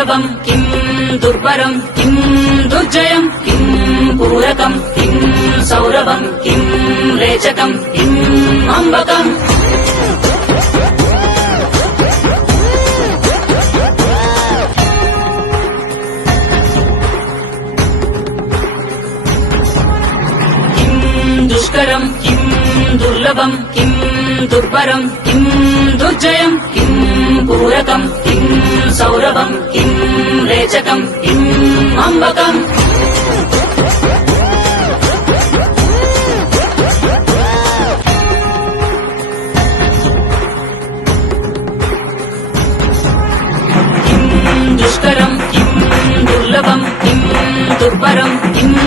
दुर्लभम् किम् दुर्वरम् किम् दुर्जयम् किम् पूरकम् किम् सौरभम् किम् रेचकम् किम् अम्बकम् दुष्करम् किम् दुर्लभम् किम् दुर्वरम् किम् दुर्जयम् किम् पूरकम् किम् सौरभम् किम् रेचकम् किम् अम्बकम् किम् दुष्करम् किम् दुर्लभम् किम् दुर्वरम् किम्